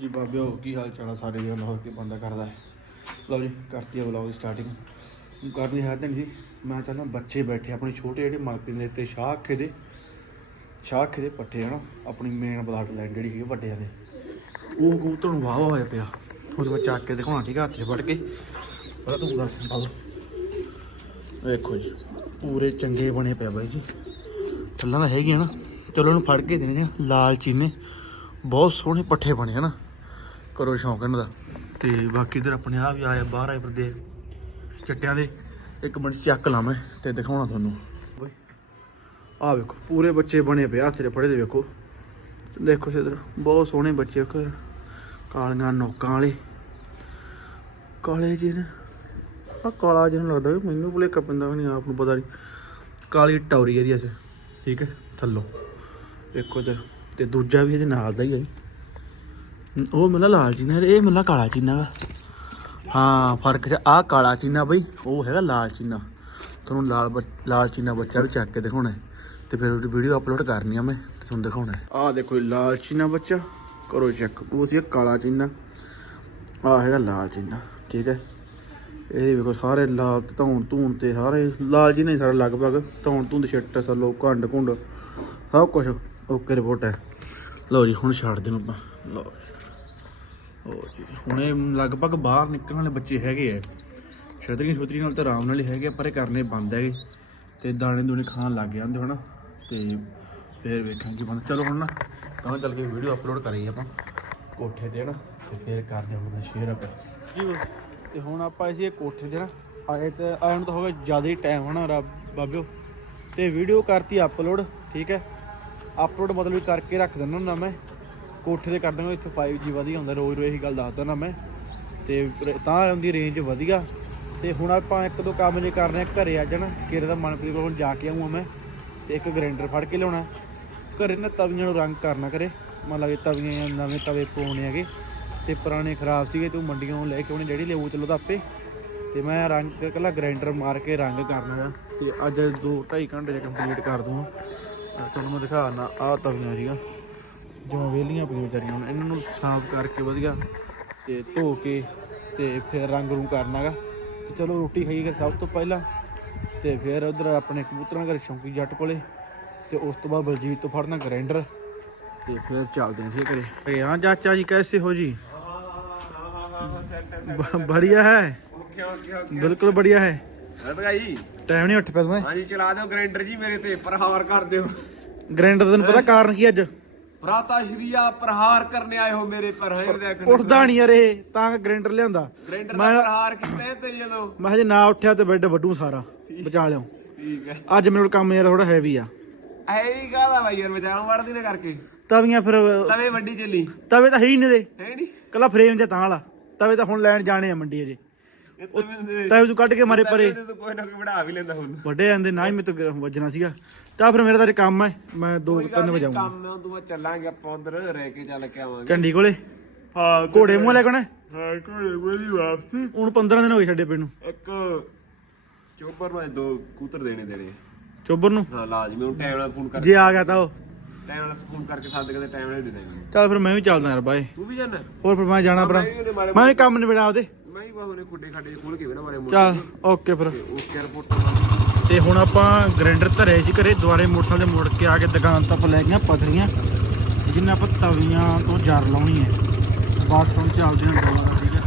ਹਾਂਜੀ ਬਾਬਿਓ ਕੀ ਹਾਲ ਚਾਲ ਆ ਸਾਰੇ ਵੀਰਾਂ ਦਾ? ਹੋਰ ਕੀ ਬੰਦਾ ਕਰਦਾ? ਹੈ ਲਓ ਜੀ, ਕਰਤੀ ਆ ਵਲੌਗ ਸਟਾਰਟਿੰਗ ਕਰਨੀ ਹੈ ਤਾਂ ਨਹੀਂ ਸੀ। ਮੈਂ ਚਾਹੁੰਦਾ ਬੱਚੇ ਬੈਠੇ ਆਪਣੇ ਛੋਟੇ ਜਿਹੜੇ ਮਲਪੀ ਦੇ ਤੇ ਸ਼ਾਹ ਅੱਖੇ ਦੇ। ਸ਼ਾਹ ਅੱਖੇ ਦੇ ਪੱਠੇ ਹਨ ਆਪਣੀ ਮੇਨ ਬਲਾਕ ਲਾਈਨ ਜਿਹੜੀ ਹੈਗੀ ਵੱਡਿਆਂ ਦੇ। ਉਹ ਕਬੂਤਰ ਨੂੰ ਵਾਹ ਹੋਇਆ ਪਿਆ। ਤੁਹਾਨੂੰ ਮੈਂ ਚੱਕ ਕੇ ਦਿਖਾਉਣਾ ਠੀਕ ਆ, ਹੱਥ 'ਚ ਫੜ ਕੇ। ਪਰ ਤੂੰ ਦਰਸ਼ਨ ਪਾ ਵੇਖੋ ਜੀ, ਪੂਰੇ ਚੰਗੇ ਬਣੇ ਪਿਆ ਬਾਈ ਜੀ। ਥੱਲਾਂ ਤਾਂ ਹੈਗੇ ਨਾ। ਚਲੋ ਇਹਨੂੰ ਫੜ ਕੇ ਦੇਣੇ ਲਾਲ ਚੀਨੇ ਬਹੁਤ ਸੋਹਣੇ ਪੱਠੇ ਬਣੇ ਹਨ ਕਰੋ ਸ਼ੌਂਕ ਇਹਨਾਂ ਦਾ। ਤੇ ਬਾਕੀ ਇਧਰ ਆਪਣੇ ਆ ਵੀ ਆਏ ਬਾਹਰ ਆਏ ਫਿਰਦੇ ਚੱਟਿਆਂ ਦੇ। ਇੱਕ ਮਿੰਟ ਚੱਕ ਲਾਂ ਮੈਂ ਤੇ ਦਿਖਾਉਣਾ ਤੁਹਾਨੂੰ। ਬਈ ਆ ਵੇਖੋ, ਪੂਰੇ ਬੱਚੇ ਬਣੇ ਪਏ ਹੱਥ 'ਚ ਫੜੇ ਦੇ ਵੇਖੋ। ਦੇਖੋ ਇਧਰ, ਬਹੁਤ ਸੋਹਣੇ ਬੱਚੇ ਕਰ ਕਾਲੀਆਂ ਨੋਕਾਂ ਵਾਲੇ। ਕਾਲੇ ਜੀ ਨੇ। ਆ ਕਾਲਾ ਜਿਹਨੂੰ ਲੱਗਦਾ ਵੀ, ਮੈਨੂੰ ਭੁਲੇਖਾ ਪੈਂਦਾ ਵੀ ਨਹੀਂ ਆਪ ਨੂੰ ਪਤਾ ਨਹੀਂ ਕਾਲੀ ਟੌਰੀ ਇਹਦੀ ਅਸ ਠੀਕ ਹੈ, ਥੱਲੋਂ। ਵੇਖੋ ਇਧਰ, ਤੇ ਦੂਜਾ ਵੀ ਇਹਦੇ ਨਾਲ ਦਾ ਹੀ ਹੈ ਜੀ। ਉਹ ਮਤਲਬ ਲਾਲ ਚੀਨਾ ਇਹ ਮਤਲਬ ਕਾਲਾ ਚੀਨਾ ਵਾ। ਹਾਂ ਫ਼ਰਕ ਚ ਆ ਕਾਲਾ ਚੀਨਾ ਬਈ ਉਹ ਹੈਗਾ ਲਾਲ ਚੀਨਾ। ਤੁਹਾਨੂੰ ਲਾਲ ਬੱਚ- ਲਾਲ ਚੀਨਾ ਬੱਚਾ ਵੀ ਚੱਕ ਕੇ ਦਿਖਾਉਣਾ ਹੈ। ਤੇ ਫਿਰ ਉਹਦੀ ਵੀਡੀਓ ਅਪਲੋਡ ਕਰਨੀ ਆ ਮੈਂ ਤੇ ਤੁਹਾਨੂੰ ਦਿਖਾਉਣਾ ਆ ਦੇਖੋ ਜੀ, ਲਾਲ ਚੀਨਾ ਬੱਚਾ ਕਰੋ ਚੈੱਕ ਉਹ ਸੀ ਕਾਲਾ ਚੀਨਾ ਆ ਹੈਗਾ ਲਾਲ ਚੀਨਾ ਠੀਕ ਹੈ। ਇਹ ਵੇਖੋ ਸਾਰੇ ਲਾਲ ਧੌਣ ਧੂਣ ਤੇ ਸਾਰੇ ਲਾਲ ਜੀ ਨਹੀਂ ਸਾਰੇ ਲਗਭਗ ਧੌਣ ਧੂਣ ਦੇ ਛਿੱਟ ਥੱਲੋਂ ਘੰਡ ਘੁੰਡ ਸਭ ਕੁਝ ਓਕੇ ਰਿਪੋਰਟ ਹੈ। ਲਓ ਜੀ ਹੁਣ ਛੱਡ ਦੇਣ ਆਪਾਂ। ਲਓ। ਜੀ ਹੁਣੇ ਲਗਭਗ ਬਾਹਰ ਨਿਕਲਣ ਵਾਲੇ ਬੱਚੇ ਹੈਗੇ ਆ। ਛਤਰੀ ਛਤਰੀ ਨਾਲ ਤਾਂ ਆਰਾਮ ਨਾਲ ਹੀ ਹੈਗੇ ਆ, ਪਰ ਇਹ ਕਰਨੇ ਬੰਦ ਹੈਗੇ। ਤੇ ਦਾਣੇ ਦੂਣੇ ਖਾਣ ਲੱਗ ਜਾਂਦੇ ਹੁਣ। ਤੇ ਫੇਰ ਵੇਖਾਂਗੇ ਬੰਦ ਚਲੋ ਹੁਣ ਨਾ ਤਾਂ ਚੱਲ ਕੇ ਵੀਡੀਓ ਅਪਲੋਡ ਕਰੀਏ ਆਪਾਂ। ਕੋਠੇ ਤੇ ਨਾ ਤੇ ਫੇਰ ਕਰਦੇ ਹਾਂ ਬੰਦਾ ਸ਼ੇਅਰ ਆਪਾਂ ਜੀ ਤੇ ਹੁਣ ਆਪਾਂ ਇਸੇ ਇਹ ਕੋਠੇ ਤੇ ਨਾ। ਆਏ ਤੇ ਆਉਣ ਤਾਂ ਹੋਵੇ ਜ਼ਿਆਦਾ ਹੀ ਟਾਈਮ ਹਨਾ ਰੱਬ ਬਾਬਿਓ। ਤੇ ਵੀਡੀਓ ਕਰਤੀ ਅਪਲੋਡ ਠੀਕ ਹੈ। ਅਪਲੋਡ ਮਤਲਬ ਕਰਕੇ ਰੱਖ ਦਿੰਦਾ ਹੁੰਦਾ ਮੈਂ। ਕੋਠੇ ਤੇ ਕਰ ਦਾਂਗਾ, ਇੱਥੇ 5G ਵਧੀਆ ਹੁੰਦਾ, ਰੋਜ਼ ਰੋਜ਼ ਇਹੀ ਗੱਲ ਦੱਸਦਾ ਨਾ ਮੈਂ। ਤੇ ਤਾਂ ਉਹਦੀ ਰੇਂਜ ਵਧੀਆ। ਤੇ ਹੁਣ ਆਪਾਂ ਇੱਕ ਦੋ ਕੰਮ ਜੇ ਕਰਨੇ ਆ ਘਰੇ ਆ ਜਾਣਾ। ਕਿਰੇ ਦਾ ਮਨਪ੍ਰੀਤ ਕੋਲ ਜਾ ਕੇ ਆਉਂਗਾ ਮੈਂ, ਤੇ ਇੱਕ ਗ੍ਰਾਈਂਡਰ ਫੜ ਕੇ ਲਿਆਉਣਾ। ਘਰੇ ਨਾ ਤਵੀਆਂ ਨੂੰ ਰੰਗ ਕਰਨਾ ਕਰੇ। ਮੰਨ ਲਾ ਤਵੀਆਂ ਨਵੇਂ ਤਵੇ ਪਾਉਣੇ ਹੈਗੇ, ਤੇ ਪੁਰਾਣੇ ਖਰਾਬ ਸੀਗੇ, ਤੂੰ ਉਹ ਮੰਡੀਆਂ ਲੈ ਕੇ ਉਹਨੇ ਜਿਹੜੀ ਲਿਆਉ ਚਲੋ ਤਾਂ ਆਪੇ। ਤੇ ਮੈਂ ਰੰਗ ਇਕੱਲਾ ਗ੍ਰਾਈਂਡਰ ਮਾਰ ਕੇ ਰੰਗ ਕਰਨਾ ਆ। ਤੇ ਅੱਜ 2 2.5 ਘੰਟੇ ਚ ਕੰਪਲੀਟ ਕਰ ਦੂੰਗਾ। ਤੁਹਾਨੂੰ ਮੈਂ ਦਿਖਾਣਾ ਆਹ ਤਵੀਆਂ ਸੀਗਾ ਜਿਵੇਂ ਵੇਲੀਆਂ ਪਈਆਂ ਵਿਚਾਰੀਆਂ ਹੁਣ ਇਹਨਾਂ ਨੂੰ ਸਾਫ਼ ਕਰਕੇ ਵਧੀਆ ਤੇ ਧੋ ਕੇ ਤੇ ਫਿਰ ਰੰਗ ਰੂ ਕਰਨਾਗਾ ਤੇ ਚਲੋ ਰੋਟੀ ਖਾਈਏ ਸਭ ਤੋਂ ਪਹਿਲਾਂ ਤੇ ਫਿਰ ਉਧਰ ਆਪਣੇ ਕਬੂਤਰਾਂ ਘਰ ਸ਼ੌਂਕੀ ਜੱਟ ਕੋਲੇ ਤੇ ਉਸ ਤੋਂ ਬਾਅਦ ਬਲਜੀਤ ਤੋਂ ਫੜਨਾ ਗ੍ਰੈਂਡਰ ਤੇ ਫਿਰ ਚੱਲਦੇ ਆਂ ਠੀਕ ਹੈ ਭਈ ਹਾਂ ਚਾਚਾ ਜੀ ਕੈਸੇ ਹੋ ਜੀ? ਬੜੀਆ ਹੈ? ਬਿਲਕੁਲ ਬੜੀਆ ਹੈ। ਟਾਈਮ ਨਹੀਂ ਉੱਠ ਪਿਆ ਤੁਮੇ ਹਾਂ? ਜੀ ਚਲਾ ਦਿਓ ਗ੍ਰੈਂਡਰ ਜੀ ਮੇਰੇ ਤੇ ਪਰ ਕਰ ਦਿਓ। ਗ੍ਰੈਂਡਰ ਤੈਨੂੰ ਪਤਾ ਕਾਰਨ ਕੀ ਅੱਜ? ਭਰਾਤਾ ਸ਼੍ਰੀਆ ਪ੍ਰਹਾਰ ਕਰਨੇ ਆਏ ਹੋ ਮੇਰੇ ਪਰ ਹੈ ਦੇਖੋ ਉੱਠਦਾ ਨਹੀਂ। ਯਾਰ ਇਹ ਤਾਂ ਗ੍ਰਾਈਂਡਰ ਲਿਆਂਦਾ। ਮੈਂ ਪ੍ਰਹਾਰ ਕੀਤਾ ਤੇ ਜਦੋਂ? ਮੈਂ ਹਜੇ ਨਾ ਉੱਠਿਆ ਤੇ ਬੈੱਡ ਵੱਡੂ ਸਾਰਾ ਬਚਾ ਲਿਓ ਠੀਕ ਹੈ ਅੱਜ ਮੇਰੇ ਕੋਲ ਕੰਮ ਯਾਰ ਥੋੜਾ ਹੈਵੀ ਆ। ਐ ਵੀ ਕਾਹਦਾ ਬਾਈ ਯਾਰ ਬਚਾਉਣ ਵੜਦੀ ਨੇ ਕਰਕੇ। ਤਵੀਆਂ ਫਿਰ ਤਵੇ ਵੱਡੀ ਚੱਲੀ। ਤਵੇ ਤਾਂ ਹੈ ਹੀ ਨਹੀਂ ਦੇ ਹੈ ਨਹੀਂ ਕੱਲਾ ਫਰੇਮ ਜਾਂ ਤਾਂ ਵਾਲਾ। ਤਵੇ ਤਾਂ ਹੁਣ ਲੈਣ ਜਾਣੇ ਆ ਮੰਡੀ ਅਜੇ ਇਹ ਤਵੇ ਦੇ ਤਵੇ ਤੂੰ ਕੱਢ ਕੇ ਮਾਰੇ ਪਰੇ। ਤਵੇ ਤੋਂ ਕੋਈ ਨਾ ਕੋਈ ਵੜਾ ਵੀ ਲੈਂਦਾ ਹੁਣ। ਵੱਡੇ ਜਾਂਦੇ ਨਾ ਹੀ ਮੇਰੇ ਤੋਂ ਵੱਜਣਾ ਸੀਗਾ। ਤਾਂ ਫਿਰ ਮੇਰਾ ਤਾਂ ਅੱਜ ਕੰਮ ਹੈ ਮੈਂ 2 3 ਵਜੇ ਆਉਂਗਾ ਕੰਮ ਤੋਂ ਬਾਅਦ ਚੱਲਾਂਗੇ ਆਪਾਂ ਉਧਰ ਰਹਿ ਕੇ ਚੱਲ ਕੇ ਆਵਾਂਗੇ। ਝੰਡੀ ਕੋਲੇ? ਹਾਂ ਘੋੜੇ ਮੂੰਹ ਲੈ ਕੇ ਆਉਣਾ ਹਾਂ ਕੋਈ ਕੋਈ ਵਾਪਸੀ। ਹੁਣ 15 ਦਿਨ ਹੋ ਗਏ ਛੱਡੇ ਪਏ ਨੂੰ। ਇੱਕ ਚੋਪਰ ਨੂੰ ਦੋ ਕੂਤਰ ਦੇਣੇ ਦੇਣੇ ਚੋਬਰ ਨੂੰ? ਹਾਂ ਲਾਜ਼ਮੀ ਹੁਣ ਟਾਈਮ ਨਾਲ ਫੋਨ ਕਰ ਜੇ ਆ ਗਿਆ ਤਾਂ ਉਹ। ਟਾਈਮ ਨਾਲ ਫੋਨ ਕਰਕੇ ਸੱਦ ਕੇ ਟਾਈਮ ਨਾਲ ਦੇ ਦੇ ਮੈਨੂੰ ਚੱਲ ਫਿਰ ਮੈਂ ਵੀ ਚੱਲਦਾ ਯਾਰ ਬਾਏ। ਤੂੰ ਵੀ ਜਾਣਾ? ਹੋਰ ਫਿਰ ਮੈਂ ਜਾਣਾ ਭਰਾ। ਮੈਂ ਵੀ ਕੰਮ ਨਿਬੜਾ ਉਹਦੇ। ਮੈਂ ਵੀ ਬਾਹੂ ਨੇ ਖੁੱਡੇ ਖਾਡੇ ਖੋਲ ਕੇ ਵੇਣਾ ਮਾਰੇ ਚੱਲ ਓਕੇ ਫਿਰ ਉਹ 에어ਪੋਰਟ ਤੇ ਹੁਣ ਆਪਾਂ ਗ੍ਰਾਈਂਡਰ ਧਰੇ ਸੀ ਘਰੇ ਦੁਆਰੇ ਮੋਟਰਸਾਈਕਲ ਤੇ ਮੁੜ ਕੇ ਆ ਕੇ ਦੁਕਾਨ ਤੋਂ ਆਪਾਂ ਲੈ ਗਏ ਪਥਰੀਆਂ। ਜਿੰਨਾਂ ਆਪਾਂ ਤਵੀਆਂ ਤੋਂ ਜਰ ਲਾਉਣੀ ਹੈ। ਬਸ ਹੁਣ ਚੱਲਦੇ ਹਾਂ ਡੋਲਾ ਠੀਕ ਹੈ?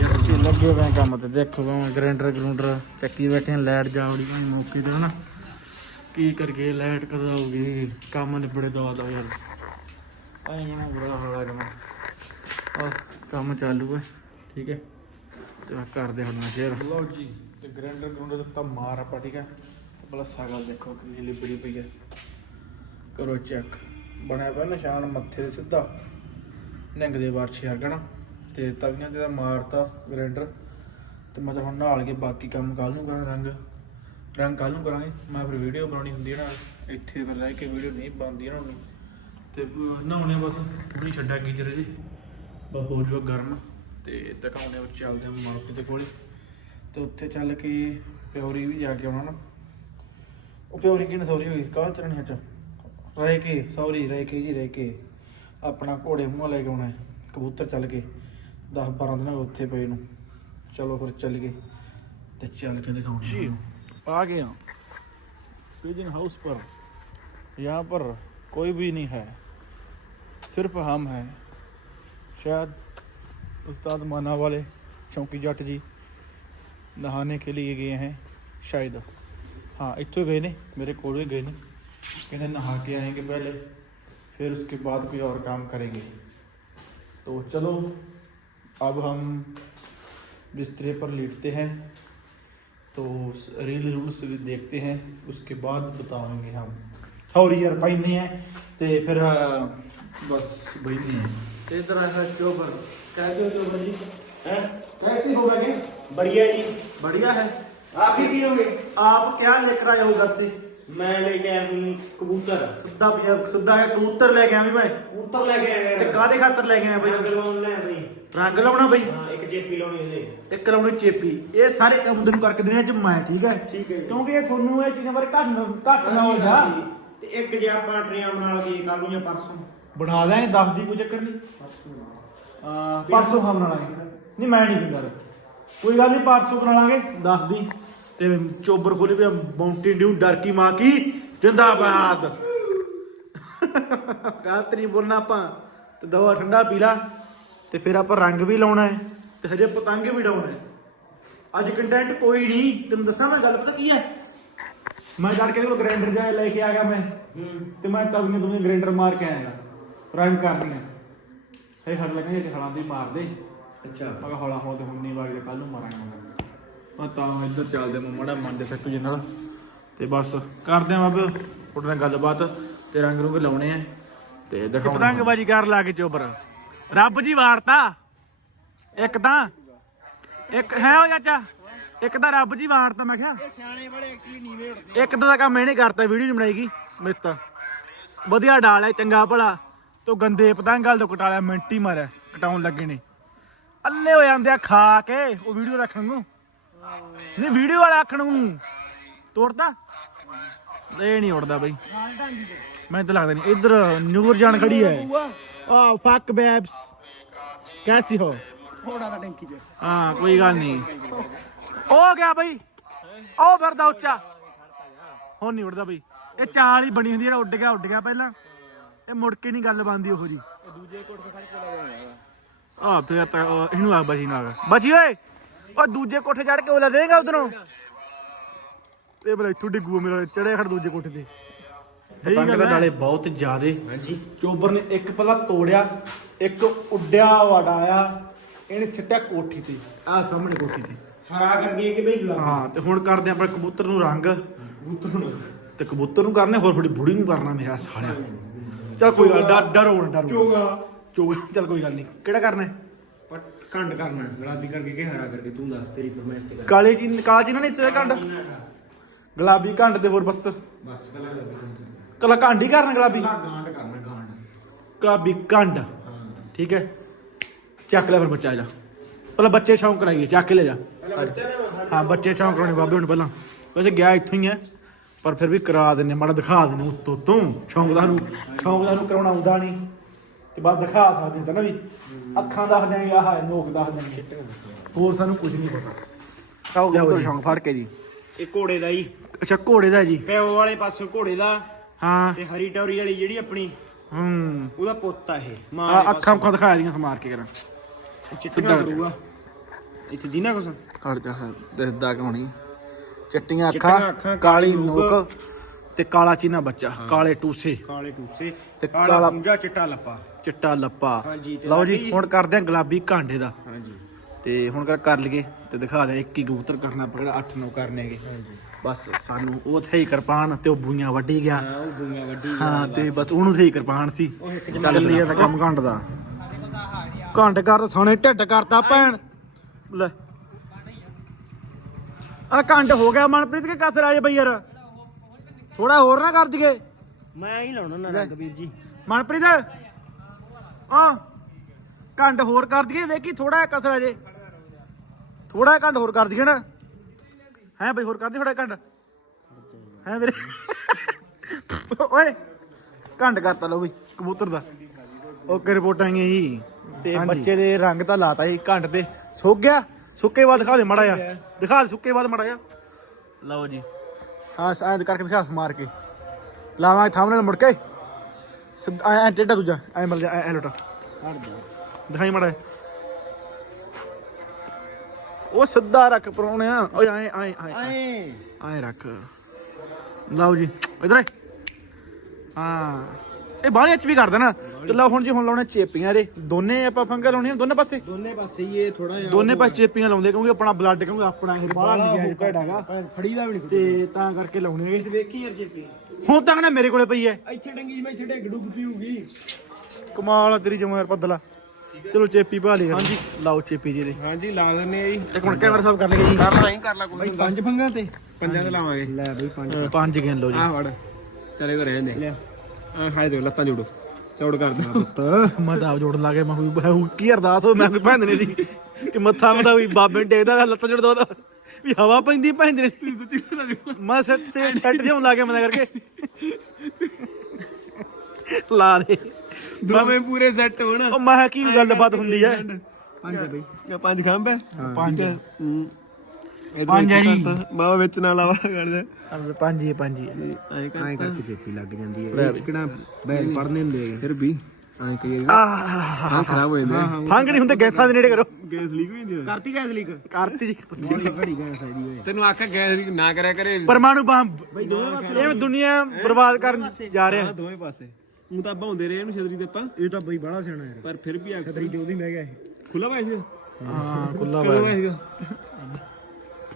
ਚੱਲ ਕੇ ਲੱਗੇ ਹੋਏ ਕੰਮ ਤੇ ਦੇਖੋ ਭਾਵੇਂ ਗ੍ਰਾਈਂਡਰ ਗਰੂੰਡਰ ਚੱਕੀ ਬੈਠੇ ਆ ਲਾਈਟ ਜਾਵੜੀ ਭਾਈ ਮੌਕੇ ਤੇ ਹਨਾ? ਕੀ ਕਰਗੇ ਲਾਈਟ ਕਦੋਂ ਆਊਗੀ? ਕੰਮ ਨਿਬੜੇ ਦੋ ਦਾ ਯਾਰ। ਆਏ ਨਾ ਬੜਾ ਹਲਾ ਜਮਾ। ਆ ਕੰਮ ਚਾਲੂ ਹੈ ਠੀਕ ਹੈ? ਤੇ ਆ ਕਰਦੇ ਹੁਣ ਸ਼ੇਅਰ ਲਓ ਜੀ। ਤੇ ਗ੍ਰਾਈਂਡਰ ਗਰੂੰਡਰ ਦਿੱਤਾ ਮਾਰ ਆਪਾਂ, ਠੀਕ ਹੈ? ਤੇ ਪਹਿਲਾਂ ਸਾਗਲ ਦੇਖੋ ਕਿੰਨੀ ਲਿਬੜੀ ਪਈ ਹੈ। ਕਰੋ ਚੈੱਕ ਬਣਿਆ ਪਿਆ ਨਿਸ਼ਾਨ ਮੱਥੇ 'ਤੇ ਸਿੱਧਾ। ਨਿੰਗ ਦੇ ਵਾਰ ਛੇ ਨਾ। ਤੇ ਤਵੀਆਂ ਤੇ ਤਾਂ ਮਾਰਤਾ ਗ੍ਰਾਈਂਡਰ ਤੇ ਮਤਲਬ ਤਾਂ ਹੁਣ ਨਹਾਲ ਕੇ ਬਾਕੀ ਕੰਮ ਕੱਲ ਨੂੰ ਕਰਾਂ, ਰੰਗ। ਰੰਗ ਕੱਲ ਨੂੰ ਕਰਾਂਗੇ। ਮੈਂ ਫਿਰ ਵੀਡੀਓ ਬਣਾਉਣੀ ਹੁੰਦੀ ਹੈ ਨਾ। ਇੱਥੇ ਫਿਰ ਰਹਿ ਕੇ ਵੀਡੀਓ ਨਹੀਂ ਬਣਦੀ ਨਾ। ਹੁਣ ਤੇ ਨਹਾਉਣੇ ਬਸ। ਥੋੜੀ ਛੱਡਿਆ ਗੀਜਰ ਜੀ ਬਸ ਹੋ ਜਾਊਗਾ ਗਰਮ। ਤੇ ਦਿਖਾਉਣੇ ਵਿੱਚ ਚੱਲਦੇ ਆ ਮਾਰਕੀਟ ਦੇ ਕੋਲੇ। ਤੇ ਉੱਥੇ ਚੱਲ ਕੇ ਪਿਓਰੀ ਵੀ ਜਾ ਕੇ ਆਉਣਾ ਨਾ ਉਹ ਪਿਓਰੀ ਕਿਨ ਸੌਰੀ ਹੋਈ ਕਾਹ ਚਰਣੀ ਅੱਜ ਰਹਿ ਕੇ ਸੌਰੀ ਰਹਿ ਕੇ ਜੀ ਰਹਿ ਕੇ ਆਪਣਾ ਘੋੜੇ ਮੂੰਹ ਲੈ ਕੇ ਆਉਣਾ ਹੈ ਕਬੂਤਰ ਚੱਲ ਗਏ 10 12 ਦਿਨ ਹੋ ਗਏ ਉੱਥੇ ਪਏ ਨੂੰ ਚਲੋ ਫਿਰ ਚੱਲ ਗਏ ਤੇ ਚੱਲ ਕੇ ਦਿਖਾਉਂਦੇ जी आ गए हम पिजन हाउस पर यहाँ पर कोई भी नहीं है सिर्फ हम हैं शायद उस्ताद माना वाले चौकी जट जी नहाने के लिए गए हैं शायद। हाँ इतने गए ने मेरे कोल गए ने। कहते नहा के आएँगे पहले फिर उसके बाद कोई और काम करेंगे। तो चलो अब हम बिस्तरे पर लेटते हैं। तो रील रूल्स भी देखते हैं उसके बाद बताएँगे हम। सॉरी यार भाई नहीं है तो फिर बस भाई नहीं है। इधर आया चोबर कैसे हो चोबर जी। हैं? कैसे हो गए? बढ़िया जी बढ़िया है आप ही पियोगे आप क्या लेकर आए हो घर से मैं लेके आया हूँ कबूतर सुद्धा भैया सुद्धा है कबूतर लेके आया मैं कबूतर लेके आया ਤੇ ਕਾਦੇ ਖਾਤਰ ਲੈ ਕੇ ਆਇਆ ਬਈ ਰੰਗ ਲਵਾਉਣ ਲੈ ਬਈ ਰੰਗ ਲਾਉਣਾ ਬਈ ਹਾਂ ਇੱਕ ਜੇਪੀ ਲਾਉਣੀ ਇਹਦੇ ਇੱਕ ਲਾਉਣੀ ਚੇਪੀ ਇਹ ਸਾਰੇ ਕੰਮ ਤੁਹਾਨੂੰ ਕਰਕੇ ਦੇਣੇ ਅੱਜ ਮੈਂ ਠੀਕ ਹੈ ਠੀਕ ਹੈ ਜੀ। ਕਿਉਂਕਿ ਇਹ ਤੁਹਾਨੂੰ ਇਹ ਚੀਜ਼ਾਂ ਬਾਰੇ ਘੱਟ ਘੱਟ ਨਾ ਹੋਗਾ ਤੇ ਇੱਕ ਜੇ ਆਪਾਂ ਟਰੀਆਂ ਬਣਾ ਲਈਏ ਕੱਲ ਨੂੰ ਜਾਂ ਪਰਸੋਂ ਬਣਾ ਦਾਂਗੇ 10 ਦੀ ਕੋਈ ਚੱਕਰ ਨਹੀਂ ਆ ਪਰਸੋਂ ਹਾਂ ਬਣਾ ਲਾਂਗੇ ਨਹੀਂ ਮੈਂ ਨਹੀਂ ਪੀਂਦਾ ਕੋਈ ਗੱਲ ਨਹੀਂ ਪਰਸੋਂ ਬਣਾ ਲਾਂਗੇ 10 ਦੀ। ਤੇ ਚੋਬਰ ਖੋਲੀ ਵੀ ਮਾਊਂਟੇਨ ਡਿਊ ਡਰ ਕੀ ਮਾਂ ਕੀ? ਜਿੰਦਾਬਾਦ। ਗਲਤ ਨਹੀਂ ਬੋਲਣਾ ਆਪਾਂ। ਤੇ ਦਵਾ ਠੰਡਾ ਪੀ ਲਾ। ਤੇ ਫਿਰ ਆਪਾਂ ਰੰਗ ਵੀ ਲਾਉਣਾ ਹੈ, ਤੇ ਹਜੇ ਪਤੰਗ ਵੀ ਡਾਉਣਾ ਹੈ। ਅੱਜ ਕੰਟੈਂਟ ਕੋਈ ਨਹੀਂ ਤੈਨੂੰ ਦੱਸਾਂ ਮੈਂ ਗੱਲ, ਪਤਾ ਕੀ ਹੈ? ਮੈਂ ਜੜ ਕੇ ਕੋਲ ਗ੍ਰਾਈਂਡਰ ਜਾ ਲੈ ਕੇ ਆ ਗਿਆ ਮੈਂ। ਤੇ ਮੈਂ ਤਵੀਆਂ ਤੁਮੇ ਗ੍ਰਾਈਂਡਰ ਮਾਰ ਕੇ ਆਇਆ। ਰੰਗ ਕਰਨੀਆਂ। ਹੇ ਹੜ ਲੱਗਣੇ ਕਿ ਖੜਾਂ ਦੀ ਮਾਰ ਦੇ। ਅੱਛਾ। ਮੈਂ ਕਿਹਾ ਹੌਲਾ ਹੌਲਾ ਤੇ ਹੁਣ ਨਹੀਂ ਵਾਗਦੇ ਕੱਲ ਨੂੰ ਮਾਰਾਂਗੇ ਮੈਂ ਮੈਂ ਤਾਂ ਇੱਧਰ ਚੱਲਦੇ ਮੈਂ ਮੜਾ ਮਨ ਦੇ ਸੈੱਟ ਜੀ ਨਾਲ। ਤੇ ਬਸ ਕਰਦੇ ਆਂ ਬਾਬੇ ਤੁਹਾਡੇ ਨਾਲ ਗੱਲਬਾਤ ਤੇ ਰੰਗ ਰੁੰਗ ਲਾਉਣੇ ਆ ਤੇ ਦਿਖਾਉਣੇ ਪਤੰਗਬਾਜੀ ਕਰ ਲਾ ਕੇ ਚੋਬਰ ਰੱਬ ਜੀ ਵਾਰਤਾ। ਇੱਕ ਤਾਂ ਇੱਕ ਹੈ ਉਹ ਚਾਚਾ। ਇੱਕ ਤਾਂ ਰੱਬ ਜੀ ਵਾਰਤਾ ਮੈਂ ਕਿਹਾ। ਇਹ ਸਿਆਣੇ ਬੜੇ ਐਕਚੁਅਲੀ ਨੀਵੇਂ ਉੱਠਦੇ ਇੱਕ ਤਾਂ ਕੰਮ ਇਹਨੇ ਕਰਤਾ ਵੀਡੀਓ ਨਹੀਂ ਬਣਾਈਗੀ ਮੇਰੇ ਤਾਂ ਵਧੀਆ ਡਾਲ ਹੈ ਚੰਗਾ ਭਲਾ। ਤੋ ਗੰਦੇ ਪਤੰਗਾਲ ਤੋਂ ਕਟਾਲਿਆ ਮਿੰਟ ਹੀ ਮਾਰਿਆ ਕਟਾਉਣ ਲੱਗੇ ਨੇ। ਅੱਲੇ ਹੋ ਜਾਂਦੇ ਆ ਖਾ ਕੇ ਉਹ ਵੀਡੀਓ ਰੱਖਣ ਨੂੰ। ਨਹੀਂ ਵੀਡੀਓ ਵਾਲਾ ਆਖਣ ਨੂੰ। ਤੋੜਦਾ? ਇਹ ਨਹੀਂ ਉੜਦਾ ਬਈ। ਮੈਨੂੰ ਤਾਂ ਲੱਗਦਾ ਨਹੀਂ। ਇੱਧਰ ਨੂਰ ਜਾਨ ਖੜੀ ਹੈ। ਆ ਫੱਕ ਬੈਬਸ ਕੈਸੀ ਹੋ? ਥੋੜਾ ਤਾਂ ਟੈਂਕੀ 'ਚ। ਹਾਂ ਕੋਈ ਗੱਲ ਨਹੀਂ। ਹੋ ਗਿਆ ਬਈ। ਉਹ ਫਿਰਦਾ ਉੱਚਾ। ਹੁਣ ਨਹੀਂ ਉੱਡਦਾ ਬਈ। ਇਹ ਚਾਲ ਹੀ ਬਣੀ ਹੁੰਦੀ ਜਿਹੜਾ ਉੱਡ ਗਿਆ ਉੱਡ ਗਿਆ ਪਹਿਲਾਂ। ਇਹ ਮੁੜ ਕੇ ਨਹੀਂ ਗੱਲ ਬਣਦੀ ਉਹੋ ਜੀ ਆ ਫੇਰ ਤਾਂ ਉਹ ਇਹਨੂੰ ਆ ਬਚੀ ਨਾ ਬਚੀ ਓਏ ਉਹ ਦੂਜੇ ਕੋਠੇ ਚੜ ਕੇ ਉਹਲਾ ਦੇਗਾ ਉਧਰੋਂ। ਇਹ ਬਲੇ ਇੱਥੋਂ ਡਿੱਗੂ ਮੇਰਾ ਚੜਿਆ ਖੜ ਦੂਜੇ ਕੋਠੇ ਤੇ। ਪਤੰਗ ਹੈ। ਡਾਲੇ ਬਹੁਤ ਜ਼ਿਆਦੇ। ਹਾਂਜੀ। ਚੋਬਰ ਨੇ ਇੱਕ ਪਹਿਲਾਂ ਤੋੜਿਆ ਇੱਕ ਉੱਡਿਆ ਵੜਾਇਆ ਇਹਨੇ ਸਿੱਟਿਆ ਕੋਠੀ ਤੇ। ਆ ਸਾਹਮਣੇ ਕੋਠੀ ਤੇ। ਹਰਾ ਕਰ ਗਏ ਕਿ ਬਈ ਗੁਲਾਬ ਹਾਂ ਤੇ ਹੁਣ ਕਰਦੇ ਆਪਾਂ ਕਬੂਤਰ ਨੂੰ ਰੰਗ। ਕਬੂਤਰ ਨੂੰ ਤੇ ਕਬੂਤਰ ਨੂੰ ਕਰਨੇ ਹੋਰ ਥੋੜੀ ਬੁੜੀ ਨੂੰ ਕਰਨਾ ਮੇਰਾ ਸਾਲਿਆ। ਚਲ ਕੋਈ ਗੱਲ ਡਰ ਡਰੋ ਨਾ ਡਰੋ। ਚੋਗਾ। ਚੋਗਾ ਚਲ ਕੋਈ ਗੱਲ ਨਹੀਂ। ਕਿਹੜਾ ਕਰਨਾ ਹੈ? ਪਰ ਕੰਡ ਕਰਨਾ ਗੁਲਾਬੀ ਕਰਕੇ ਕਿ ਹਰਾ ਕਰਕੇ ਤੂੰ ਦੱਸ ਤੇਰੀ ਫਰਮਾਇਸ਼ ਤੇ ਕਰ ਕਾਲੇ ਕੀ ਕਾਲਾ ਜੀ ਨਾ ਤੇ ਕੰਡ? ਗੁਲਾਬੀ ਕੰਡ ਤੇ ਹੋਰ ਬਸ। ਬਸ ਕਲਾ ਲੱਗੀ ਕਲਾ ਕੰਡ ਹੀ ਕਰਨਾ ਗੁਲਾਬੀ? ਗਾਂਡ ਕਰਨਾ ਗਾਂਡ। ਗੁਲਾਬੀ ਕੰਡ। ਹਾਂ। ਠੀਕ ਹੈ। ਚੱਕ ਲੈ ਫਿਰ ਬੱਚਾ ਜਾ। ਪਹਿਲਾਂ ਬੱਚੇ ਸ਼ੌਂਕ ਕਰਾਈਏ ਚੱਕ ਕੇ ਲੈ ਜਾ। ਪਹਿਲਾਂ ਹਾਂ ਬੱਚੇ ਸ਼ੌਂਕ ਕਰਾਉਣੇ ਬਾਬੇ ਹੁਣ ਪਹਿਲਾਂ। ਵੈਸੇ ਗਿਆ ਇੱਥੋਂ ਹੀ ਹੈ ਪਰ ਫਿਰ ਵੀ ਕਰਾ ਦਿੰਨੇ ਮਾੜਾ ਦਿਖਾ ਦਿੰਨੇ ਉੱਤੋਂ ਤੋਂ। ਸ਼ੌਂਕ ਦਾ ਨੂੰ ਸ਼ੌਂਕ ਦਾ ਨੂੰ ਕਰਾਉਣਾ ਆਉਂਦਾ ਨਹੀਂ। ਤੇ ਬਾਅਦ ਦਿਖਾ ਸਕਦੇ ਤਾਂ ਨਾ ਵੀ ਅੱਖਾਂ ਦੱਸ ਦਿਆਂਗੇ ਆਹ ਹੈ, ਨੋਕ ਦੱਸ ਦਿਆਂਗੇ। ਹੋਰ ਸਾਨੂੰ ਕੁਝ ਨਹੀਂ ਪਤਾ। ਆਓ ਜੀ। ਸ਼ੌਂਕ ਫੜ ਕੇ ਜੀ। ਇਹ ਘੋੜੇ ਦਾ ਹੀ ਅੱਛਾ ਘੋੜੇ ਦਾ ਜੀ। ਪਿਓ ਵਾਲੇ ਪਾਸੋਂ ਘੋੜੇ ਦਾ ਹਾਂ। ਤੇ ਹਰੀ ਟੌਰੀ ਵਾਲੀ ਜਿਹੜੀ ਆਪਣੀ ਹੂੰ। ਉਹਦਾ ਪੁੱਤ ਆ ਇਹ ਮਾਂ ਅੱਖਾਂ ਅੱਖਾਂ ਦਿਖਾ ਦੀਆਂ ਸਮਾਰ ਕੇ ਕਰਾਂ। ਚਿੱਟੀਆਂ ਕਰੂਗਾ। ਇੱਥੇ ਦੀਨਾ ਕੁਛ? ਹਟ ਜਾ ਦਿਸਦਾ ਕਹਾਣੀ ਚਿੱਟੀਆਂ ਚਿੱਟੀਆਂ ਅੱਖਾਂ ਅੱਖਾਂ, ਕਾਲੀ ਕਾਲੀ ਨੋਕ ਤੇ ਕਾਲਾ ਚੀਨਾ ਬੱਚਾ ਕਾਲੇ ਟੂਸੇ। ਕਾਲੇ ਟੂਸੇ ਤੇ ਕਾਲਾ ਕਾਲਾ- ਪੂੰਜਾ ਚਿੱਟਾ ਲੱਪਾ। ਚਿੱਟਾ ਲੱਪਾ। ਹਾਂਜੀ, ਤੇ ਲਓ ਜੀ ਹੁਣ ਕਰਦੇ ਆ ਗੁਲਾਬੀ ਕਾਂਡੇ ਦਾ। ਹਾਂਜੀ। ਤੇ ਹੁਣ ਕਰ ਕਰ ਲਈਏ ਤੇ ਦਿਖਾ ਦੇ ਇੱਕ ਹੀ ਕਬੂਤਰ ਕਰਨਾ ਆਪਾਂ ਕਿਹੜਾ 8 9 ਕਰਨੇਗੇ ਬਸ ਸਾਨੂੰ ਉਹ ਥੇ ਹੀ ਕਿਰਪਾਨ ਤੇ ਉਹ ਬੂਈਆਂ ਵੱਢੀ ਗਿਆ। ਹਾਂ ਉਹ ਗੁੰਗਾ ਵੱਡੀ ਹਾਂ ਤੇ ਬਸ ਉਹਨੂੰ ਥੇ ਹੀ ਕਿਰਪਾਨ ਸੀ। ਚੱਲ ਲਈ ਇਹਦਾ ਕੰਮ ਘੰਟ ਦਾ। ਘੰਟ ਕਰ ਸਾਨੇ ਢਿੱਡ ਕਰਤਾ ਭੈਣ। ਲੈ। ਆ ਘੰਟ ਹੋ ਗਿਆ ਮਨਪ੍ਰੀਤ ਕੇ ਕਸਰ ਆਜੇ ਬਈ ਯਾਰ। ਥੋੜਾ ਹੋਰ ਨਾ ਕਰ ਦਈਏ। ਮੈਂ ਹੀ ਲਾਉਣਾ ਨਾ ਰੰਗ ਵੀਰ ਜੀ। ਮਨਪ੍ਰੀਤ। ਆ ਘੰਟ ਹੋਰ ਕਰ ਦਈਏ ਵੇਖੀ ਥੋੜਾ ਜਿਹਾ ਕਸਰ ਅਜੇ ਥੋੜਾ ਜਿਹਾ ਘੰਟ ਹੋਰ ਕਰ ਦਈਏ ਨਾ। ਹੈ ਬਈ ਹੋਰ ਕਰ ਦੀ ਥੋੜਾ ਘੰਟ। ਹੈ ਵੀਰੇ? ਓਏ ਘੰਟ ਕਰਤਾ ਲਓ ਬਈ ਕਬੂਤਰ ਦਾ। ਓਕੇ ਰਿਪੋਰਟਾਂ ਆਈਆਂ ਜੀ। ਤੇ ਬੱਚੇ ਦੇ ਰੰਗ ਤਾਂ ਲਾਤਾ ਜੀ ਘੰਟ ਤੇ। ਸੁੱਕ ਗਿਆ। ਸੁੱਕੇ ਬਾਅਦ ਦਿਖਾ ਦੇ ਮੜਾ ਜਾ ਦਿਖਾ ਦੇ ਸੁੱਕੇ ਬਾਅਦ ਮੜਾ ਜਾ ਲਓ ਜੀ। ਹਾਂ ਐਂ ਕਰਕੇ ਦਿਖਾ ਮਾਰ ਕੇ। ਲਾਵਾਂਗੇ ਥੰਬਨੇਲ ਮੁੜ ਕੇ। ਸਿੱਧਾ ਐਂ ਟੇਡਾ ਦੂਜਾ। ਐਂ ਮਿਲ ਜਾ ਐ ਲੋਟਾ। ਦਿਖਾਈ ਮੜਾ ਉਹ ਸਿੱਧਾ ਰੱਖ ਪਰੋਣਿਆ। ਓਏ ਐਂ ਐਂ ਐਂ ਐਂ। ਰੱਖ। ਲਓ ਜੀ। ਇਧਰ ਹਾਂ। ਇਹ ਬਾਹਲੇ ਐਚ ਵੀ ਕਰ ਦੇਣਾ ਤੇ ਲਓ ਹੁਣ ਜੀ ਹੁਣ ਲਾਉਣੇ ਚੇਪੀਆਂ ਦੇ ਦੋਨੇ ਆਪਾਂ ਫੰਗਾ ਲਾਉਣੀਆਂ ਦੋਨੇ ਪਾਸੇ? ਦੋਨੇ ਪਾਸੇ ਹੀ ਇਹ ਥੋੜਾ ਜਿਹਾ ਦੋਨੇ ਪਾਸੇ ਚੇਪੀਆਂ ਲਾਉਂਦੇ ਕਿਉਂਕਿ ਆਪਣਾ ਬਲੱਡ ਕਿਉਂਕਿ ਆਪਣਾ ਇਹ ਬਾਹਲਾ ਨਹੀਂ ਹੈਗਾ ਫੜੀ ਦਾ ਵੀ ਨਹੀਂ ਤੇ ਤਾਂ ਕਰਕੇ ਲਾਉਣੇ ਹੈਗੇ। ਵੇਖੀ ਯਾਰ ਜੇਪੀ ਹੁਣ ਤੱਕ ਨਾ ਮੇਰੇ ਕੋਲੇ ਪਈ ਹੈ ਇੱਥੇ ਡੰਗੀ ਮੈਂ ਇੱਥੇ ਡਿੱਗ ਡੁੱਗ ਪੀਊਗੀ। ਕਮਾਲ ਆ ਤੇਰੀ ਜਮਾਰ ਪੱਦਲਾ ਚਲੋ ਚੇਪੀ ਪਾ ਲਈ ਹਾਂਜੀ। ਲਾਓ ਚੇਪੀ ਜੀ ਦੇ ਹਾਂਜੀ ਲਾ ਦਿੰਨੇ ਆ ਜੀ। ਇੱਕ ਮਿੰਟ ਕੈਮਰਾ ਸਾਫ਼ ਕਰ ਲਈਏ ਜੀ। ਕਰ ਲਾ ਕਰ ਲਾ ਕੋਈ ਪੰਜ ਪੰਗਾ ਤੇ। ਪੰਜਾਂ ਤੇ ਲਾਵਾਂਗੇ। ਲੈ ਬਈ ਪੰਜ। ਪੰਜ ਗੇਨ ਲਓ ਜੀ। ਆਹ ਵੜ। ਚਲੇ ਕੋ ਰਹਿਣ ਦੇ ਆ ਹਾਏ ਦੇ ਲੱਤਾਂ ਜੋੜੋ। ਚੌੜ ਕਰ ਦੇ। ਮੈਂ ਤਾਂ ਆਪ ਜੋੜਨ ਲੱਗੇ ਮੈਂ ਵੀ ਬਹੂ ਕੀ ਅਰਦਾਸ ਹੋ ਮੈਂ ਕੋਈ ਭੈਣ ਨਹੀਂ ਦੀ ਕਿ ਮੱਥਾ ਮਦਾ ਵੀ ਬਾਬੇ ਨੂੰ ਟੇਕਦਾ ਲੱਤਾਂ ਜੋੜ ਦੋ ਵੀ ਹਵਾ ਪੈਂਦੀ ਭੈਣ ਦੇ। ਮੈਂ ਸੈੱਟ ਸੈੱਟ ਸੈੱਟ ਜਿਹਾ ਲਾ ਕੇ ਮਨਾ ਕਰਕੇ। ਲਾ ਦੇ। ਦੋਵੇਂ ਪੂਰੇ ਸੈੱਟ ਹੋਣ। ਉਹ ਮੈਂ ਕਿਹਾ ਕੀ ਗੱਲਬਾਤ ਹੁੰਦੀ ਹੈ ਪੰਜ ਬਈ। ਪੰਜ ਖੰਭ ਹੈ। ਪੰਜ ਪੰਜ ਜੀ। ਬਾਬਾ ਵਿੱਚ ਨਾ ਲਾਵਾ ਕਰਦੇ। ਪੰਜ ਹੀ ਪੰਜ ਹੀ ਐਂ ਕਰਕੇ ਚੇਪੀ ਲੱਗ ਜਾਂਦੀ ਹੈ ਕਿਹੜਾ ਬੈਲ ਪੜਨੇ ਹੁੰਦੇ ਫਿਰ ਵੀ। ਐਂ ਕਈ ਆਹ। ਹਾਂ ਖਰਾਬ ਹੋ ਜਾਂਦੇ। ਫੰਗ ਨਹੀਂ ਹੁੰਦੇ ਗੈਸਾਂ ਦੇ ਨੇੜੇ ਕਰੋ। ਗੈਸ ਲੀਕ ਹੋ ਜਾਂਦੀ ਕਰਤੀ ਗੈਸ ਲੀਕ? ਕਰਤੀ ਜੀ ਬੜੀ ਘੜੀ ਗੈਸ ਆਈ ਦੀ ਓਏ। ਤੈਨੂੰ ਆਖਿਆ ਗੈਸ ਲੀਕ ਨਾ ਕਰਿਆ ਕਰੇ। ਪਰਮਾਣੂ ਬੰਬ ਇਹ ਦੁਨੀਆ ਬਰਬਾਦ ਕਰਨ ਜਾ ਰਹੇ। ਦੋਵੇਂ ਪਾਸੇ। ਉਹ ਤਾਂ ਭਾਉਂਦੇ ਰਹੇ ਇਹਨੂੰ ਛਤਰੀ ਤੇ ਆਪਾਂ। ਇਹ ਤਾਂ ਬਈ ਬੜਾ ਸਿਆਣਾ ਯਾਰ। ਪਰ ਫਿਰ ਵੀ ਛਤਰੀ ਤੇ ਉਹਦੀ ਮੈਂ ਗਿਆ ਖੁੱਲਾ ਪਾਇਆ ਸੀ ਹਾਂ ਕਦੋਂ ਪਾਇਆ। ਸੀਗਾ?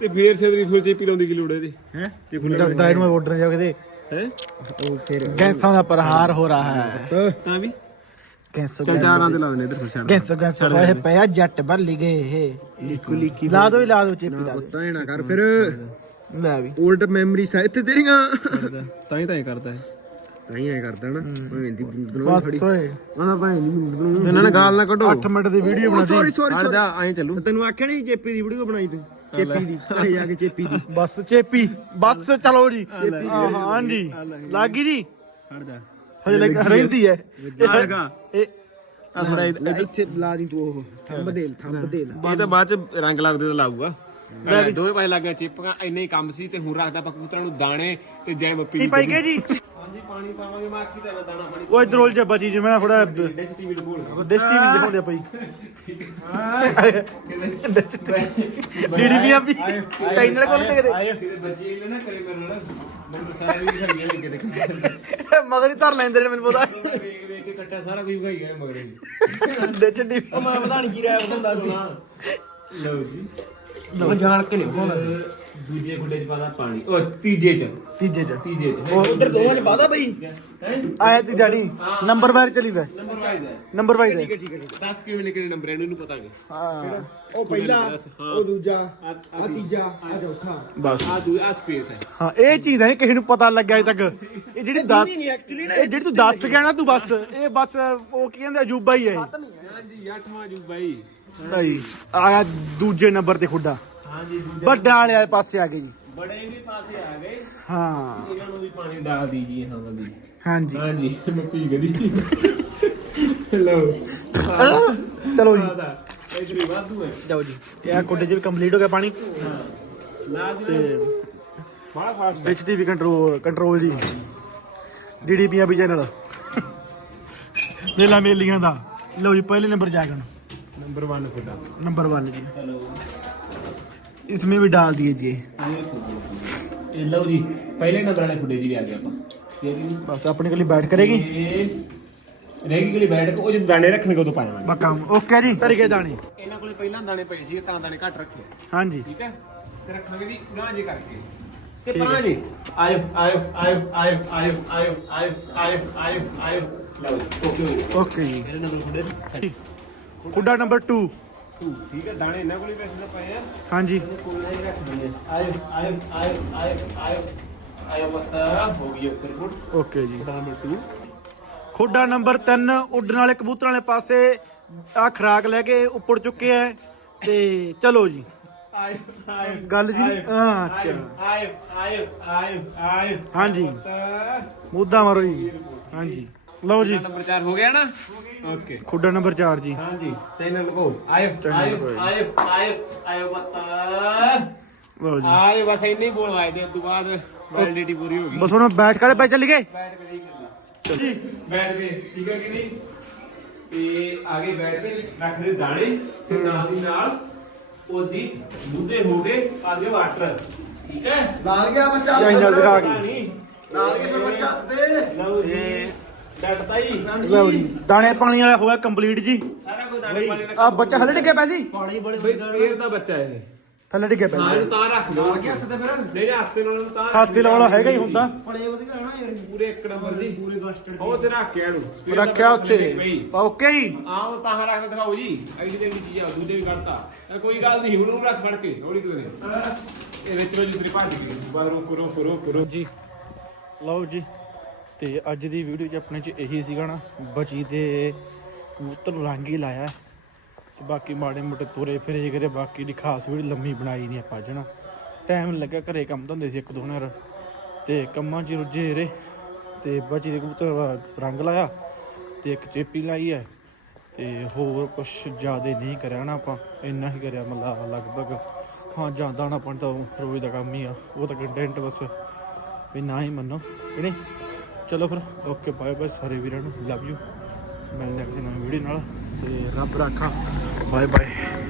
ਤੇ ਫੇਰ ਛਤਰੀ ਫੁੱਲ ਚੇਪੀ ਲਾਉਂਦੀ ਕੀ ਲੋੜ ਇਹਦੀ? ਹੈ? ਡਰਦਾ ਇਹਨੂੰ ਆਰਡਰ ਜਾ ਕੇ ਹੈ? ਉਹ ਫਿਰ ਗੈਸਾਂ ਦਾ ਪ੍ਰਹਾਰ ਹੋ ਰਹਾ ਹੈ। ਤਾਂ ਵੀ? ਗੈਸ ਚੱਲ ਚਾਰਾਂ ਤੇ ਲਾ ਦਿੰਦੇ ਇੱਧਰ ਫਿਰ ਛੱਡ ਗੈਸ ਗੈਸ ਹੋਏ ਪਿਆ ਜੱਟ ਬੱਲੀ ਗਏ ਇਹ। ਲਿਕੂ ਲਿਕੀ ਲਾ ਦੋ ਹੀ ਲਾ ਦੋ ਚੇਪੀ ਲਾ ਤਾਂ ਇਹ ਨਾ ਕਰ ਫਿਰ। ਲੈ ਵੀ। 올ਡ ਮੈਮਰੀ ਸਾ ਇੱਥੇ ਤੇਰੀਆਂ। ਤਾਂ ਹੀ ਤਾਂ ਇਹ ਕਰਦਾ ਹੈ ਤਾਂ ਹੀ ਐ ਕਰਦਾ ਨਾ। ਮੈਂ ਦੀ ਬਸ ਓਏ। ਆਹ ਭਾਈ ਨਹੀਂ ਇਹਨਾਂ ਨੇ ਗਾਲ ਨਾ ਕੱਢੋ। 8 ਮਿੰਟ ਦੀ ਵੀਡੀਓ ਬਣਾ ਸੌਰੀ ਸੌਰੀ ਹਟ ਜਾ ਐਂ ਚੱਲੂ। ਤੈਨੂੰ ਆਖਿਆ ਨਹੀਂ ਜੇਪੀ ਦੀ ਵੀਡੀਓ ਬਣਾਈ ਤੂੰ। ਚੇਪੀ ਦੀ ਘਰੇ ਜਾ ਕੇ ਚੇਪੀ ਦੀ। ਬਸ ਚੇਪੀ ਬਸ ਚਲੋ ਜੀ। ਹਾਂ ਹਾਂਜੀ। ਲੱਗੀ ਜੀ? ਹਟ ਜਾ। ਹਜੇ ਲੱਗ ਰਹਿੰਦੀ ਹੈ ਆ ਇਹ ਆ ਥੋੜਾ ਇੱਥੇ ਲਾ ਦੀ ਤੂੰ ਉਹ ਥੰਬ ਦੇ ਥੰਬ ਦੇ ਇਹ ਤਾਂ ਬਾਅਦ ਚ ਰੰਗ ਲੱਗਦੇ ਤਾਂ ਲਾਊਗਾ ਲੈ ਦੋਵੇਂ ਪਾਸੇ ਲੱਗ ਗਿਆ ਚਿਪਕਾਂ ਇੰਨੇ ਹੀ ਕੰਮ ਸੀ ਤੇ ਹੁਣ ਰੱਖਦਾ ਆਪਾਂ ਕਬੂਤਰਾਂ ਨੂੰ ਦਾਣੇ ਤੇ ਜੈ ਮੱਪੀ ਕੀ ਪਾਈ ਗਏ ਜੀ ਹਾਂਜੀ ਪਾਣੀ ਪਾਵਾਂਗੇ ਮੈਂ ਆਖੀ ਤਾਂ ਦਾਣਾ ਪਾਣੀ ਉਹ ਇਧਰ ਉਲਝ ਬਚੀ ਜਿਵੇਂ ਥੋੜਾ ਡਿਸ਼ ਟੀਵੀ ਨੂੰ ਬੋਲ ਡਿਸ਼ ਟੀਵੀ ਦਿਖਾਉਂਦੇ ਆ ਪਈ ਡੀਡੀ ਵੀ ਚੈਨਲ ਕੋਲ ਤੇ ਕਿਤੇ ਬੱਚੇ ਇਹ ਨਾ ਕਰੇ ਮੇਰੇ ਨਾਲ ਮਗਰ ਹੀ ਧਰ ਲੈਂਦੇ ਨੇ ਮੈਨੂੰ ਪਤਾ। ਵੇਖ ਵੇਖ ਕੇ ਕੱਟਿਆ ਸਾਰਾ ਕੋਈ ਖਾਈ ਗਿਆ ਮਗਰ ਹੀ ਦੇ ਚੱਡੀ। ਮੈਂ ਪਤਾ ਕੀ ਰੈਪ ਹੁੰਦਾ ਸੀ ਲਓ ਜੀ। ਉਹ ਜਾਣ ਕੇ ਨਹੀਂ ਹੁੰਦਾ ਦੂਜੇ ਗੁੱਡੇ ਚ ਪਾਦਾ ਪਾਣੀ। ਉਹ ਤੀਜੇ ਚ। ਤੀਜੇ ਚ। ਤੀਜੇ ਚ। ਉਧਰ ਦੋਵਾਂ ਚ ਪਾਦਾ ਬਈ। ਹੈ? ਆਇਆ ਤੀ ਜਾੜੀ ਨੰਬਰ ਵਾਰ ਚਲੀ ਵੇ। ਨੰਬਰ ਵਾਈਜ਼ ਹੈ ਨੰਬਰ ਵਾਈਜ਼ ਹੈ 10 ਕਿਵੇਂ ਲਿਖਣੇ ਨੰਬਰ ਇਹਨੂੰ ਨਹੀਂ ਪਤਾ ਹਾਂ। ਉਹ ਪਹਿਲਾ ਹਾਂ। ਉਹ ਦੂਜਾ ਆ ਤੀਜਾ। ਆ ਚੌਥਾ। ਬਸ। ਆ ਦੂ ਆ ਸਪੇਸ ਹੈ। ਹਾਂ ਇਹ ਚੀਜ਼ ਹੈ ਕਿਸੇ ਨੂੰ ਪਤਾ ਲੱਗਿਆ ਅਜੇ ਤੱਕ। ਇਹ ਜਿਹੜੀ ਦੱਸ ਨਹੀਂ ਐਕਚੁਅਲੀ ਨਾ ਇਹ ਜਿਹੜੀ ਤੂੰ ਦੱਸ ਗਿਆ ਨਾ ਤੂੰ ਬਸ। ਇਹ ਬਸ ਉਹ ਕੀ ਕਹਿੰਦੇ ਅਜੂਬਾ ਹੀ ਹੈ ਹਾਂਜੀ 8ਵਾਂ ਜੂ ਬਾਈ ਨਹੀਂ ਆਇਆ ਦੂਜੇ ਨੰਬਰ ਤੇ ਖੁੱਡਾ। ਹਾਂਜੀ ਵੱਡਾ ਵਾਲੇ ਪਾਸੇ ਆ ਗਏ ਜੀ। ਬੜੇ ਵੀ ਪਾਸੇ ਆ ਗਏ। ਹਾਂ। ਇਹਨਾਂ ਨੂੰ ਵੀ ਪਾਣੀ ਡਾਲ ਦੀ ਜੀ ਹਾਂ ਦੀ ਹਾਂਜੀ। ਹਾਂਜੀ ਮੈਂ ਪੀ ਗਈ। ਲਓ। ਚਲੋ ਜੀ। ਇਧਰੀ ਵਾਧੂ ਹੈ। ਲਓ ਜੀ। ਇਹ ਕੁੱਡੇ ਜੀ ਵੀ ਕੰਪਲੀਟ ਹੋ ਗਿਆ ਪਾਣੀ। ਲਾਜ ਤੇ ਕੰਟਰੋਲ ਕੰਟਰੋਲ ਜੀ। ਡੀਡੀਪੀਆਂ ਵੀ ਚੈਨਲ ਮੇਲਾ ਮੇਲੀਆਂ ਦਾ। ਲਓ ਜੀ ਪਹਿਲੇ ਨੰਬਰ ਜਾਗਣ ਨੰਬਰ 1 ਫੁੱਟਾ। ਨੰਬਰ 1 ਜੀ। ਹੈਲੋ। इसमें भी डाल दिए जी ਇਹ ਲਓ ਜੀ ਪਹਿਲੇ ਨੰਬਰ ਵਾਲੇ ਫੁੱਟੇ ਜੀ ਵੀ ਆ ਗਏ ਆਪਾਂ ਠੀਕ ਹੈ ਜੀ बस अपने के लिए बैठ करेगी ਇਹ ਰਹਿਗੀ ਗਲੀ ਬੈਠ ਕੇ ਉਹ ਜਦੋਂ ਦਾਣੇ ਰੱਖਣੇ ਕੋ ਤੋਂ ਪਾਵਾਂਗੇ बका ओके जी तरीके दाने ਇਹਨਾਂ ਕੋਲੇ ਪਹਿਲਾਂ ਦਾਣੇ ਪਏ ਸੀ ਤਾਂ ਦਾਣੇ ਘੱਟ ਰੱਖੇ हाँ जी ਠੀਕ ਹੈ ਤੇ ਰੱਖਾਂਗੇ ਵੀ ਗਾਂ ਜੇ ਕਰਕੇ ਤੇ ਪਰਾਂ ਜੀ ਆਇਓ ਆਇਓ ਆਇਓ ਆਇਓ ਆਇਓ ਆਇਓ ਆਇਓ ਆਇਓ ਆਇਓ ਆਇਓ ਲਓ ਜੀ ਓਕੇ ਹੋ ਗਿਆ ओके जी ਮੇਰੇ ਨੰਬਰ ਫੁੱਟੇ खुड्डा नंबर टू ਹਾਂਜੀ। ਇਹਨੂੰ ਕੋਈ ਖੋਡਾ ਨੰਬਰ 3 ਉੱਡਣ ਵਾਲੇ ਕਬੂਤਰਾਂ ਵਾਲੇ ਪਾਸੇ ਆ ਖਰਾਕ ਲੈ ਕੇ ਉੱਪਰ ਚੁੱਕੇ ਆ ਤੇ ਚਲੋ ਜੀ। ਗੱਲ ਜੀ ਹਾਂ ਅੱਛਾ। ਹਾਂਜੀ। ਮੁੱਦਾ ਮਾਰੋ ਜੀ। ਹਾਂਜੀ। ਲਓ ਜੀ। ਨੰਬਰ 4 ਹੋ ਗਿਆ ਨਾ? ਓਕੇ। ਖੁੱਡਾ ਨੰਬਰ 4 ਜੀ। ਹਾਂਜੀ ਚੈਨਲ ਕੋ ਆਇਓ ਆਇਓ। ਆਇਓ ਆਇਓ ਆਇਓ ਬੱਤਾ। ਲਓ ਜੀ। ਆਏ ਬਸ ਇੰਨੇ ਹੀ ਬੋਲ ਆਏ ਤੇ ਉਸ ਤੋਂ ਬਾਅਦ ਵੈਲਿਡਿਟੀ ਪੂਰੀ ਹੋ ਗਈ। ਬਸ ਹੁਣ ਬੈਠ ਕਾਲੇ ਪੈ ਚੱਲ ਗਏ ਬੈਠ ਕੇ ਨਹੀਂ ਕਰਨਾ ਜੀ ਬੈਠ ਕੇ ਠੀਕ ਹੈ ਕਿ ਨਹੀਂ? ਤੇ ਆਗੇ ਬੈਠ ਕੇ ਰੱਖਦੇ ਦਾਣੇ ਤੇ ਨਾਲ ਦੀ ਨਾਲ ਉਹਦੀ ਮੁੱਦੇ ਹੋ ਗਏ ਪਾਗੇ ਵਾਟਰ ਠੀਕ ਹੈ? ਲਾਲ ਗਿਆ ਬੱਚਾ। ਚੈਨਲ ਦਿਖਾ ਕੇ ਨਹੀਂ। ਲਾਲ ਗਿਆ ਫਿਰ ਬੱਚਾ ਹੱਥ ਤੇ। ਲਓ ਜੀ। ਲਓ ਜੀ। ਦਾਣੇ ਪਾਣੀ ਵਾਲਾ ਹੋਇਆ ਕੰਪਲੀਟ ਜੀ। ਸਾਰਾ ਕੁਝ ਦਾਣੇ ਪਾਣੀ ਦਾ ਆ ਬੱਚਾ ਹਲੇ ਡਿੱਗਿਆ ਪਿਆ ਜੀ? ਪਾਣੀ ਬੜੇ ਬਈ ਸਵੇਰ ਦਾ ਬੱਚਾ ਹੈ ਥੱਲੇ ਡਿੱਗਿਆ ਪਿਆ ਹਾਂ ਤਾਂ ਰੱਖ ਦੋ। ਲਾਲ ਗਿਆ ਹੱਥ ਤੇ ਫਿਰ? ਨਹੀਂ ਹੱਥੇ ਨਾਲ ਇਹਨੂੰ ਤਾਂ ਹੱਥ ਦੇ ਵਾਲਾ ਹੈਗਾ ਹੀ ਹੁੰਦਾ। ਪਲੇ ਵਧੀਆ ਹੋਣਾ ਯਾਰ। ਪੂਰੇ ਇੱਕ ਨੰਬਰ ਦੀ। ਪੂਰੇ ਕਸਟਰਡ ਉਹ ਤੇ ਰੱਖ ਕੇ ਇਹਨੂੰ। ਸਵੇਰ ਦਾ ਰੱਖਿਆ ਬੱਚਾ ਉੱਥੇ। ਪਈ। ਓਕੇ ਜੀ। ਆਹ ਤਾਂ ਰੱਖ ਦਿਖਾਓ ਜੀ। ਐਡੀ ਤੇ ਚੀਜ਼ ਆ ਦੂਜੇ ਵੀ ਕੱਢਤਾ। ਇਹ ਕੋਈ ਗੱਲ ਨਹੀਂ ਹੁਣ ਉਹਨੂੰ ਰੱਖ ਫੜ ਕੇ ਹੌਲੀ ਕਿਉਂ ਇਹ ਵਿੱਚ ਵਿੱਚ ਤੇਰੀ ਭੱਜ ਗਈ ਬਸ ਰੋਕੋ ਰੋਕੋ ਰੋਕੋ ਰੋਕੋ। ਜੀ। ਲਓ ਜੀ। ਤੇ ਅੱਜ ਦੀ ਵੀਡੀਓ 'ਚ ਆਪਣੇ 'ਚ ਇਹੀ ਸੀਗਾ ਨਾ, ਬਚੀ ਦੇ ਕਬੂਤਰ ਨੂੰ ਰੰਗ ਹੀ ਲਾਇਆ। ਤੇ ਬਾਕੀ ਮਾੜੇ ਮੋਟੇ ਤੁਰੇ ਫਿਰੇ ਕਰੇ, ਬਾਕੀ ਦੀ ਖਾਸ ਵੀਡੀਓ ਲੰਮੀ ਬਣਾਈ ਨਹੀਂ ਆਪਾਂ ਅੱਜ ਟਾਈਮ ਲੱਗਾ ਘਰੇ ਕੰਮ ਧੰਦੇ ਸੀ ਇੱਕ ਦੋ ਨਰ ਤੇ ਕੰਮਾਂ 'ਚ ਰੁੱਝੇ ਰਹੇ। ਤੇ ਬਚੀ ਦੇ ਕਬੂਤਰ ਰੰਗ ਲਾਇਆ ਤੇ ਇੱਕ ਚੇਪੀ ਲਾਈ ਹੈ। ਤੇ ਹੋਰ ਕੁਝ ਜ਼ਿਆਦਾ ਨਹੀਂ ਕਰਿਆ ਨਾ ਆਪਾਂ। ਇੰਨਾ ਹੀ ਕਰਿਆ ਮਤਲਬ ਲਗਭਗ। ਹਾਂ ਜਾਂ ਨਾ ਪਾਣੀ ਤਾਂ ਰੋਜ਼ ਦਾ ਕੰਮ ਹੀ ਆ। ਉਹ ਤਾਂ ਕੰਟੈਂਟ ਬਸ। ਵੀ ਨਾ ਹੀ ਮੰਨੋ। ਕਿ ਨਹੀਂ? ਚਲੋ ਫਿਰ ਓਕੇ ਬਾਏ ਬਾਏ ਸਾਰੇ ਵੀਰਾਂ ਨੂੰ ਲਵ ਯੂ ਮਿਲਦੇ ਹਾਂ ਕਿਸੇ ਨਵੀਂ ਵੀਡੀਓ ਨਾਲ, ਤੇ ਰੱਬ ਰਾਖਾ। Bye bye